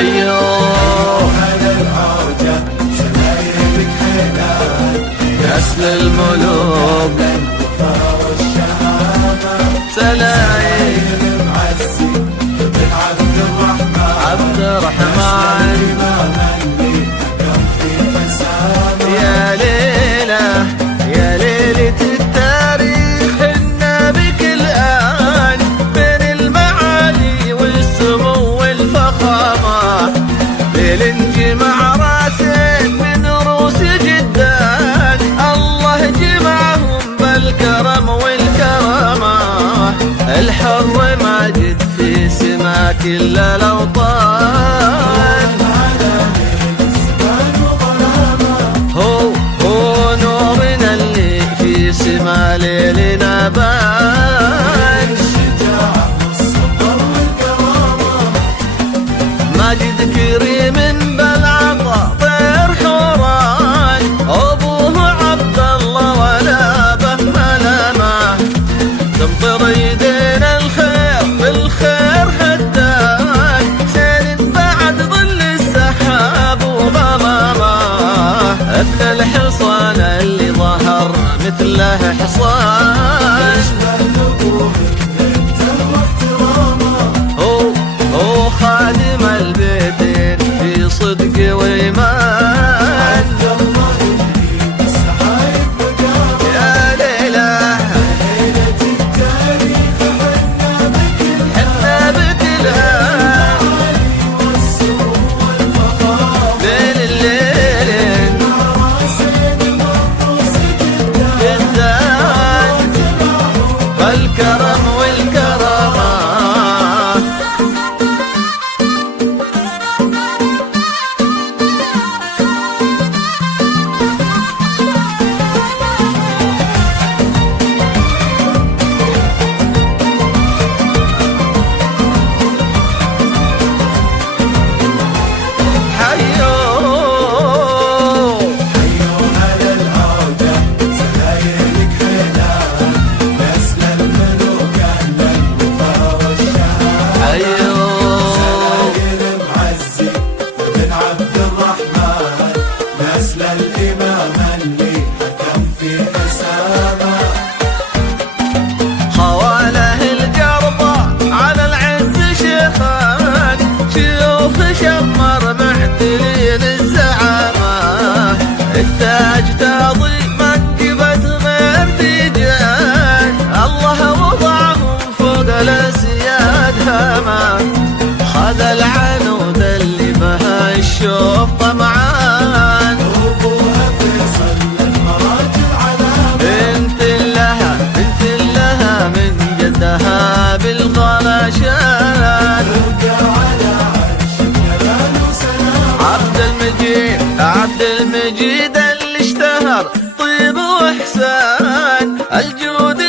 أيوه على العوجة سلايلك حنان نسل الملوك سلايل معزي بن عبد الرحمن عبد الرحمن يا ليلة يا ليلة التاريخ حنا بك الآن بين المعالي والسمو والفخامة ليل انجمع راسين من روس جدان الله جمعهم بالكرم والكرامة الحر ماجد في سما كل الأوطان هو نورنا اللي في سما ليلنا بان الشجاعة والصبر والكرامة ماجد كريم بالعطا طير حوران أبوه عبد الله ولا به ملامة تمطر يدينا الخير بالخير حدان سند بعد ظل السحاب وغمامة ابن الحصان اللي ظهر مثله حصان هو خادم البيتين في صدق وإيمان يا ليلة حنا بك الآن ليل الليل جدان بالكرم والكرامة على العودة سلايلك حنان نسل الملوك أهل الوفا والشهامة سلايل معزي بن عبد الرحمن نسل الإمام اللي حكم في حسابه خواله الجربة على العز شيخان شيوخ شمر معتلين الزعامة التاج تاضي منقبة غير تيجان الله وضعهم فوق الأسياد هاما خذ العنود اللي بها الشوف طمعان أبوها فيصل للمرات العلامة بنت لها من جدها بالغلاشان على عرش جلال وسلام عبد المجيد اللي اشتهر طيب واحسان الجود